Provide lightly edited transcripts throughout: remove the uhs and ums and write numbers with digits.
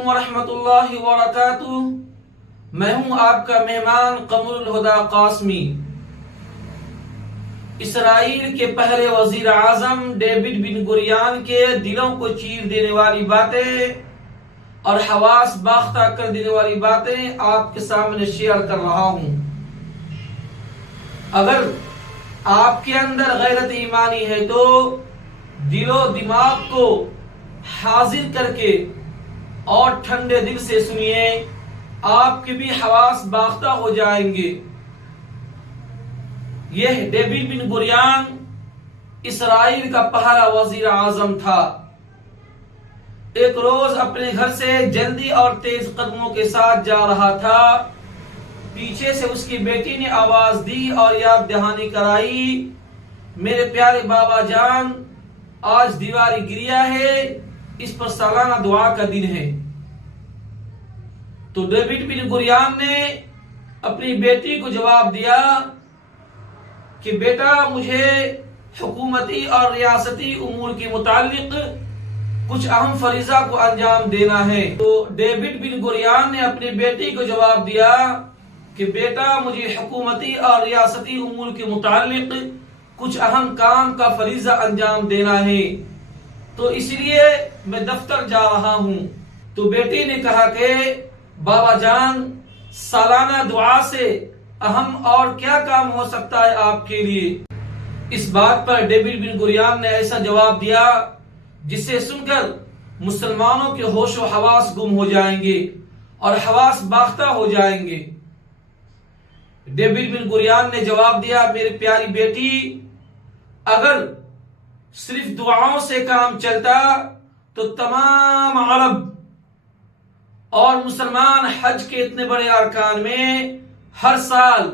علیکم ورحمۃ اللہ وبرکاتہ۔ میں ہوں آپ کا مہمان قمر الہدی قاسمی۔ اسرائیل کے پہلے وزیر اعظم ڈیوڈ بن گوریان کے دلوں کو چیر دینے والی باتیں اور حواس باختہ کر دینے والی باتیں آپ کے سامنے شیئر کر رہا ہوں۔ اگر آپ کے اندر غیرت ایمانی ہے تو دل و دماغ کو حاضر کر کے اور ٹھنڈے دل سے سنیے، آپ کے بھی حواس باختہ ہو جائیں گے۔ یہ ڈیوڈ بن گوریان اسرائیل کا پہلا وزیر اعظم تھا۔ ایک روز اپنے گھر سے جلدی اور تیز قدموں کے ساتھ جا رہا تھا۔ پیچھے سے اس کی بیٹی نے آواز دی اور یاد دہانی کرائی، میرے پیارے بابا جان، آج دیوالی گریا ہے، اس پر سالانہ دعا کا دن ہے۔ تو ڈیوڈ بن گوریان نے اپنی بیٹی کو جواب دیا کہ بیٹا، مجھے حکومتی اور ریاستی امور کے متعلق کچھ اہم فریضہ کو انجام دینا ہے۔ تو ڈیوڈ بن گوریان نے اپنی بیٹی کو جواب دیا کہ بیٹا، مجھے حکومتی اور ریاستی امور کے متعلق کچھ اہم کام کا فریضہ انجام دینا ہے، تو اس لیے میں دفتر جا رہا ہوں۔ تو بیٹی نے کہا کہ بابا جان، سالانہ دعا سے اہم اور کیا کام ہو سکتا ہے آپ کے لیے؟ اس بات پر ڈیوڈ بن گوریان نے ایسا جواب دیا جسے سن کر مسلمانوں کے ہوش و حواس گم ہو جائیں گے اور حواس باختہ ہو جائیں گے۔ ڈیوڈ بن گوریان نے جواب دیا، میری پیاری بیٹی، اگر صرف دعاؤں سے کام چلتا تو تمام عرب اور مسلمان حج کے اتنے بڑے ارکان میں ہر سال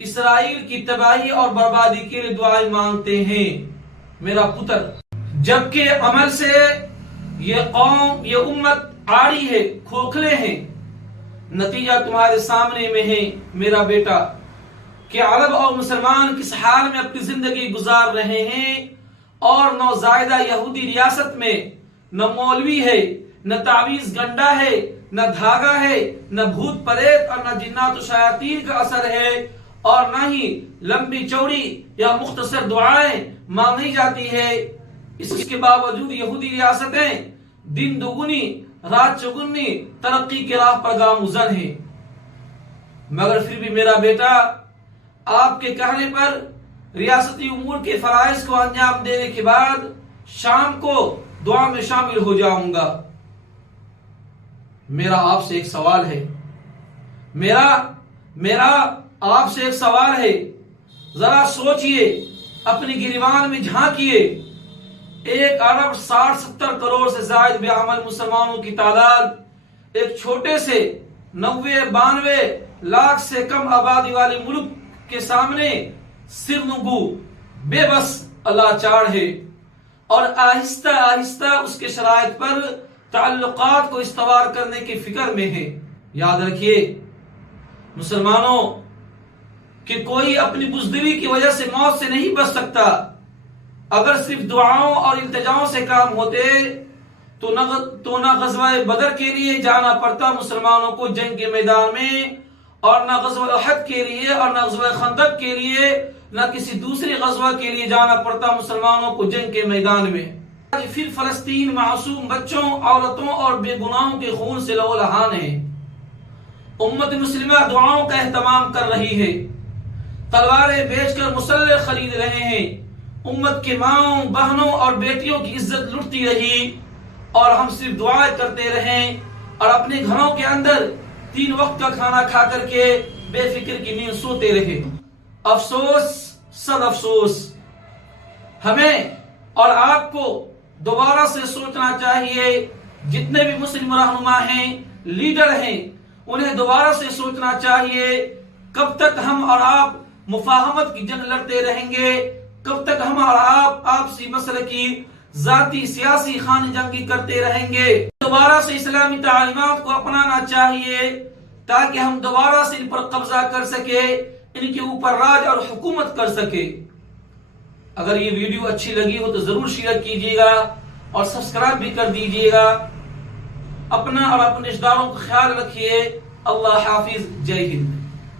اسرائیل کی تباہی اور بربادی کے لیے دعائیں مانگتے ہیں میرا پتر، جبکہ عمل سے یہ قوم، یہ امت آڑی ہے، کھوکھلے ہیں۔ نتیجہ تمہارے سامنے میں ہے میرا بیٹا کہ عرب اور مسلمان کس حال میں اپنی زندگی گزار رہے ہیں، اور نوزائیدہ یہودی ریاست میں نہ مولوی ہے، نہ تعویذ گنڈا ہے، نہ دھاگا ہے، نہ بھوت پریت اور نہ جنات و شیاطین کا اثر ہے، اور نہ ہی لمبی چوڑی یا مختصر دعائیں مانگی جاتی ہے۔ اس کے باوجود یہودی ریاستیں دن دگنی رات چگنی ترقی کے راہ پر گامزن ہیں، مگر پھر بھی میرا بیٹا، آپ کے کہنے پر ریاستی امور کے فرائض کو انجام دینے کے بعد شام کو دعا میں شامل ہو جاؤں گا۔ میرا آپ سے ایک سوال ہے، میرا آپ سے ایک سوال ہے، ذرا سوچئے، اپنی گریبان میں جھانکیے۔ ایک ارب 60-70 کروڑ سے زائد بے عمل مسلمانوں کی تعداد ایک چھوٹے سے 90-92 لاکھ سے کم آبادی والے ملک کے سامنے سرنگو، بے بس، لاچار ہے، اور آہستہ آہستہ اس کے شرائط پر تعلقات کو استوار کرنے کی فکر میں ہے۔ یاد رکھیے مسلمانوں کہ کوئی اپنی بزدلی کی وجہ سے موت سے نہیں بچ سکتا۔ اگر صرف دعاؤں اور التجاؤں سے کام ہوتے تو نہ غزوہ بدر کے لیے جانا پڑتا مسلمانوں کو جنگ کے میدان میں، اور نہ غزوہ احد کے لیے اور نہ غزوہ خندق کے لیے، نہ کسی دوسرے غزوہ کے لیے جانا پڑتا مسلمانوں کو جنگ کے میدان میں۔ پھر فلسطین معصوم بچوں، عورتوں اور بے گناہوں کے خون سے لہولہان ہے۔ امت مسلمہ دعاؤں کا اہتمام کر رہی ہے، تلواریں بیچ کر مسلح خرید رہے ہیں، امت کے ماؤں، بہنوں اور بیٹیوں کی عزت لٹتی رہی، اور ہم صرف دعائیں کرتے رہیں اور اپنے گھروں کے اندر 3 وقت کا کھانا کھا کر کے بے فکر کی نیند سوتے رہے۔ افسوس، صد افسوس، ہمیں اور آپ کو دوبارہ سے سوچنا چاہیے۔ جتنے بھی مسلم رہنما ہیں، لیڈر ہیں، انہیں دوبارہ سے سوچنا چاہیے، کب تک ہم اور آپ مفاہمت کی جنگ لڑتے رہیں گے؟ کب تک ہم اور آپ آپسی مسئلے کی ذاتی سیاسی خان جنگی کرتے رہیں گے؟ دوبارہ سے اسلامی تعلیمات کو اپنانا چاہیے تاکہ ہم دوبارہ سے ان پر قبضہ کر سکے، ان کے اوپر راج اور حکومت کر سکے۔ اگر یہ ویڈیو اچھی لگی ہو تو ضرور شیئر کیجیے گا اور سبسکرائب بھی کر دیجیے گا۔ اپنا اور اپنے رشتہ داروں کا خیال رکھیے. اللہ حافظ. جے ہند.